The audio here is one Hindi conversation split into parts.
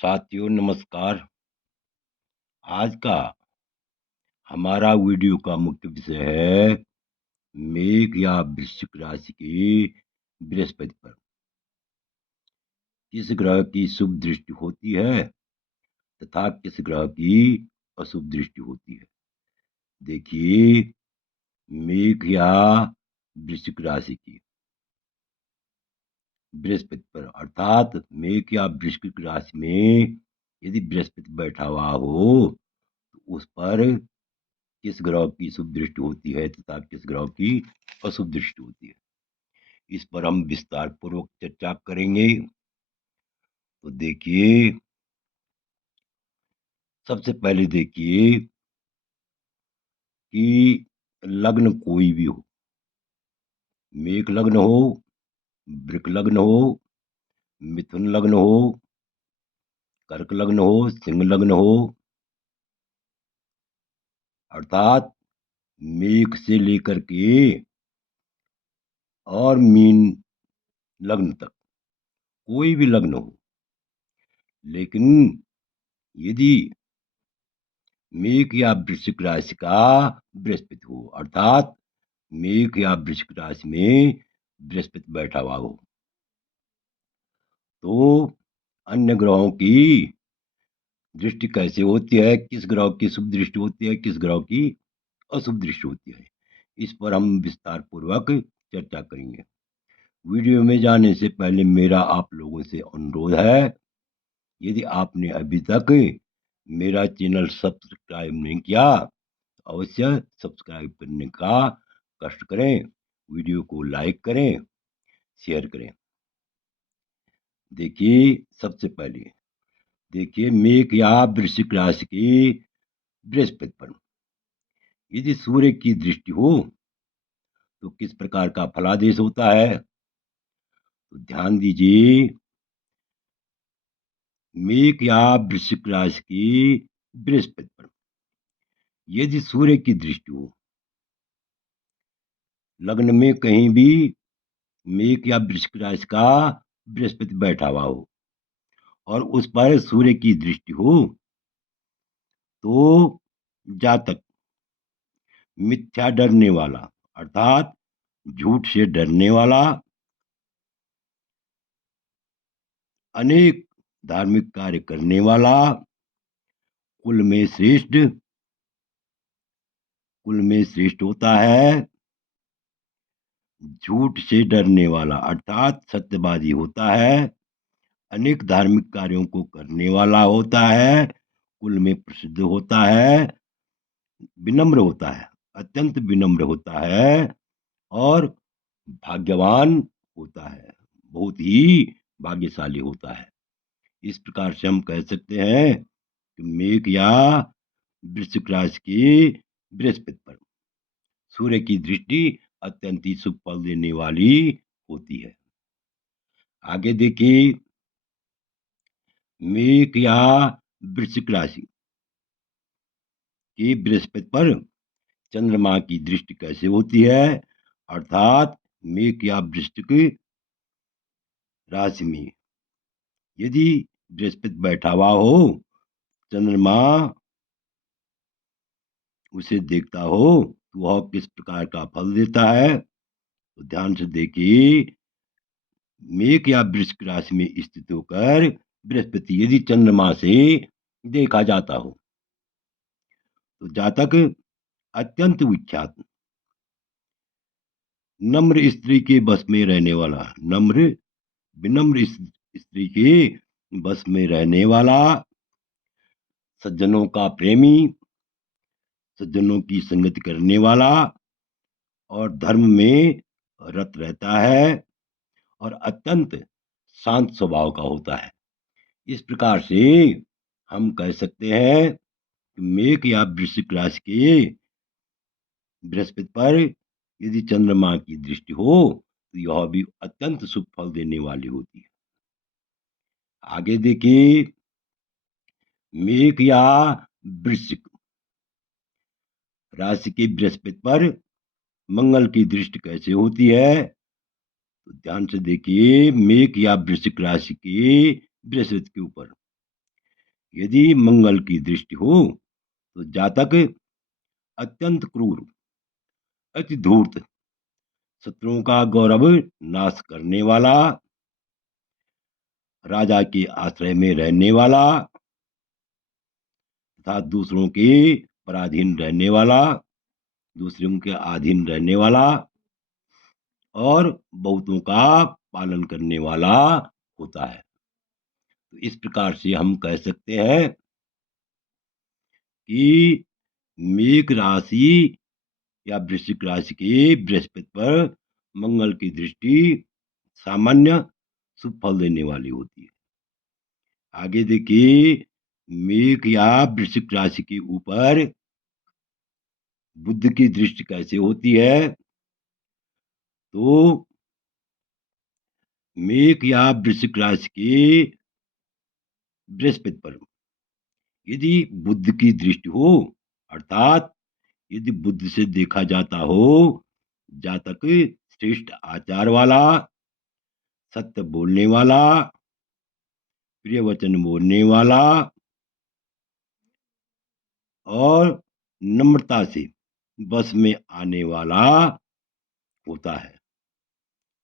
साथियों नमस्कार। आज का हमारा वीडियो का मुख्य विषय है मेघ या वृश्चिक राशि की बृहस्पति पर किस ग्रह की शुभ दृष्टि होती है तथा किस ग्रह की अशुभ दृष्टि होती है। देखिए, मेघ या वृश्चिक राशि की बृहस्पति पर अर्थात मेघ या वृश्चिक राशि में यदि बृहस्पति बैठा हुआ हो तो उस पर किस ग्रह की शुभ दृष्टि होती है तथा किस ग्रह की अशुभ दृष्टि होती है, इस पर हम विस्तार पूर्वक चर्चा करेंगे। तो देखिए, सबसे पहले देखिए कि लग्न कोई भी हो, मेष लग्न हो, वृक लग्न हो, मिथुन लग्न हो, कर्क लग्न हो, सिंह लग्न हो, अर्थात मेष से लेकर के और मीन लग्न तक कोई भी लग्न हो, लेकिन यदि मेष या वृश्चिक राशि का बृहस्पति हो, अर्थात मेष या वृश्चिक राशि में बृहस्पति बैठा हुआ हो, तो अन्य ग्रहों की दृष्टि कैसे होती है, किस ग्रह की शुभ दृष्टि होती है, किस ग्रह की अशुभ दृष्टि होती है, इस पर हम विस्तार पूर्वक चर्चा करेंगे। वीडियो में जाने से पहले मेरा आप लोगों से अनुरोध है, यदि आपने अभी तक मेरा चैनल सब्सक्राइब नहीं किया, अवश्य सब्सक्राइब करने का कष्ट करें, वीडियो को लाइक करें, शेयर करें। देखिए, सबसे पहले देखिए मेष या वृश्चिक राशि की बृहस्पति पर यदि सूर्य की दृष्टि हो तो किस प्रकार का फलादेश होता है, तो ध्यान दीजिए। मेष या वृश्चिक राशि की बृहस्पति पर यदि सूर्य की दृष्टि हो, लग्न में कहीं भी मेष या वृश्चिक राशि का बृहस्पति बैठा हुआ हो और उस पर सूर्य की दृष्टि हो, तो जातक मिथ्या डरने वाला, अर्थात झूठ से डरने वाला, अनेक धार्मिक कार्य करने वाला, कुल में श्रेष्ठ होता है, झूठ से डरने वाला अर्थात सत्यवादी होता है, अनेक धार्मिक कार्यों को करने वाला होता है, कुल में प्रसिद्ध होता है, विनम्र होता है, अत्यंत विनम्र होता है और भाग्यवान होता है, बहुत ही भाग्यशाली होता है। इस प्रकार से हम कह सकते हैं कि मेष या वृश्चिक राशि की बृहस्पति पर सूर्य की दृष्टि अत्यंत ही शुभ फल देने वाली होती है। आगे देखिए, मेष या वृश्चिक राशि की बृहस्पति पर चंद्रमा की दृष्टि कैसे होती है, अर्थात मेष या वृश्चिक राशि में यदि बृहस्पति बैठा हुआ हो, चंद्रमा उसे देखता हो तो वह किस प्रकार का फल देता है, तो ध्यान से देखिए। मेष या वृश्चिक राशि में स्थित होकर बृहस्पति यदि चंद्रमा से देखा जाता हो तो जातक अत्यंत विख्यात नम्र स्त्री के बस में रहने वाला, नम्र विनम्र स्त्री के बस में रहने वाला, सज्जनों का प्रेमी, सज्जनों की संगति करने वाला और धर्म में रत रहता है और अत्यंत शांत स्वभाव का होता है। इस प्रकार से हम कह सकते हैं कि मेष या वृश्चिक राशि के बृहस्पति पर यदि चंद्रमा की दृष्टि हो तो यह भी अत्यंत शुभ फल देने वाली होती है। आगे देखिए, मेष या वृश्चिक राशि के बृहस्पति पर मंगल की दृष्टि कैसे होती है, तो ध्यान से देखिए। मेष या वृश्चिक राशि के बृहस्पति के ऊपर यदि मंगल की दृष्टि हो तो जातक अत्यंत क्रूर, अति धूर्त, शत्रुओं का गौरव नाश करने वाला, राजा के आश्रय में रहने वाला तथा दूसरों के पराधीन रहने वाला, दूसरों के अधीन रहने वाला और बहुतों का पालन करने वाला होता है। तो इस प्रकार से हम कह सकते हैं कि मेष राशि या वृश्चिक राशि के बृहस्पति पर मंगल की दृष्टि सामान्य शुभ फल देने वाली होती है। आगे देखिए, मेष या वृश्चिक राशि के ऊपर बुध की दृष्टि कैसे होती है। तो मेष या वृश्चिक राशि के बृहस्पति पर यदि बुध की दृष्टि हो, अर्थात यदि बुद्ध से देखा जाता हो, जातक श्रेष्ठ आचार वाला, सत्य बोलने वाला, प्रिय वचन बोलने वाला और नम्रता से बस में आने वाला होता है।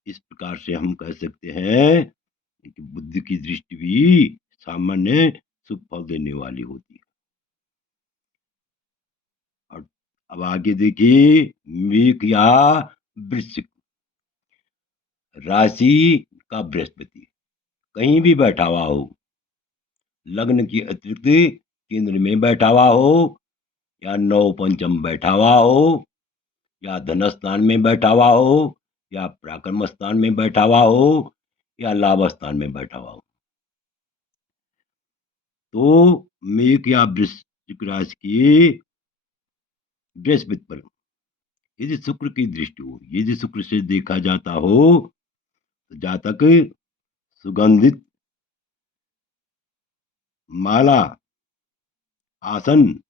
इस प्रकार से हम कह सकते हैं कि बुद्ध की दृष्टि भी सामान्य शुभ फल देने वाली होती है। और अब आगे देखिए, मेष या वृश्चिक राशि का बृहस्पति कहीं भी बैठा हुआ हो, लग्न की अतिरिक्त केंद्र में बैठा हुआ हो, या नौ पंचम बैठा हुआ हो, या धन स्थान में बैठा हुआ हो, या पराक्रम स्थान में बैठा हुआ हो, या लाभ स्थान में बैठा हुआ हो, तो मेष या वृश्चिक राशि की बृहस्पति पर यदि शुक्र की दृष्टि हो, यदि शुक्र से देखा जाता हो, तो जातक सुगंधित माला, आसन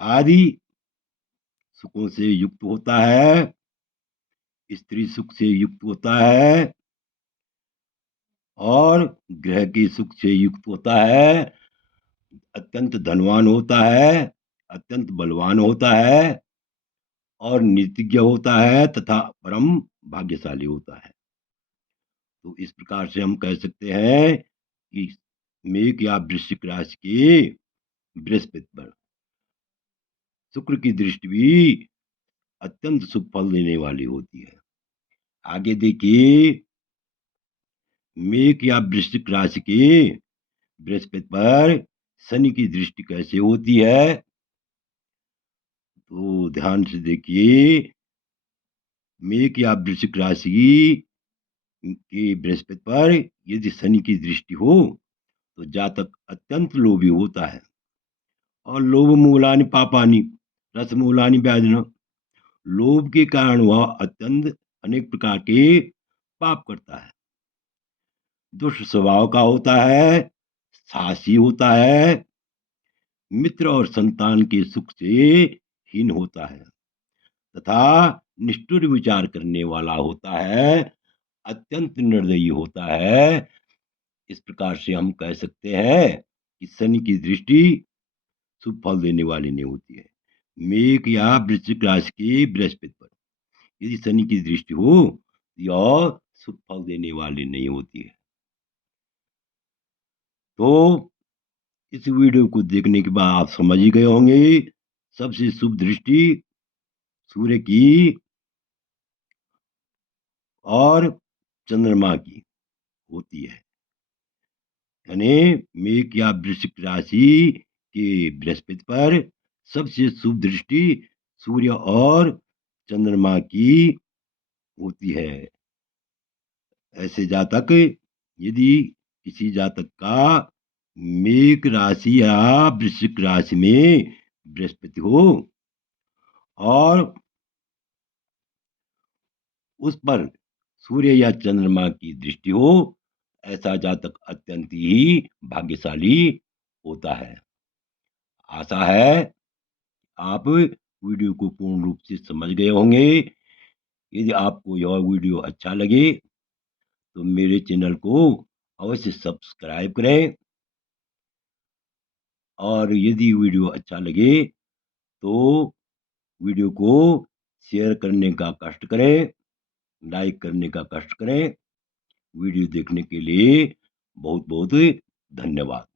आदि सुखों से युक्त होता है, स्त्री सुख से युक्त होता है और ग्रह के सुख से युक्त होता है, अत्यंत धनवान होता है, अत्यंत बलवान होता है और नीतिज्ञ होता है तथा परम भाग्यशाली होता है। तो इस प्रकार से हम कह सकते हैं कि मेष या वृश्चिक राशि के बृहस्पति पर शुक्र की दृष्टि भी अत्यंत शुभ फल देने वाली होती है। आगे देखिए, मेष या वृश्चिक राशि के बृहस्पति पर शनि की दृष्टि कैसे होती है। तो ध्यान से देखिए, मेष या वृश्चिक राशि के बृहस्पति पर यदि शनि की दृष्टि हो, तो जातक अत्यंत लोभी होता है और लोभ मूलानि पापानि रस मूलानि व्याधिन, लोभ के कारण वह अत्यंत अनेक प्रकार के पाप करता है, दुष्ट स्वभाव का होता है, साहसी होता है, मित्र और संतान के सुख से हीन होता है तथा निष्ठुर विचार करने वाला होता है, अत्यंत निर्दयी होता है। इस प्रकार से हम कह सकते हैं कि शनि की दृष्टि शुभ फल देने वाली नहीं होती है। मेष या वृश्चिक राशि की बृहस्पति पर यदि शनि की दृष्टि हो, यह शुभ फल देने वाली नहीं होती है। तो इस वीडियो को देखने के बाद आप समझ ही गए होंगे, सबसे शुभ दृष्टि सूर्य की और चंद्रमा की होती है। यानी मेष या वृश्चिक राशि के बृहस्पति पर सबसे शुभ दृष्टि सूर्य और चंद्रमा की होती है। ऐसे जातक, यदि किसी जातक का मेष राशि या वृश्चिक राशि में बृहस्पति हो और उस पर सूर्य या चंद्रमा की दृष्टि हो, ऐसा जातक अत्यंत ही भाग्यशाली होता है। आशा है आप वीडियो को पूर्ण रूप से समझ गए होंगे। यदि आपको यह वीडियो अच्छा लगे तो मेरे चैनल को अवश्य सब्सक्राइब करें और यदि वीडियो अच्छा लगे तो वीडियो को शेयर करने का कष्ट करें, लाइक करने का कष्ट करें। वीडियो देखने के लिए बहुत-बहुत धन्यवाद।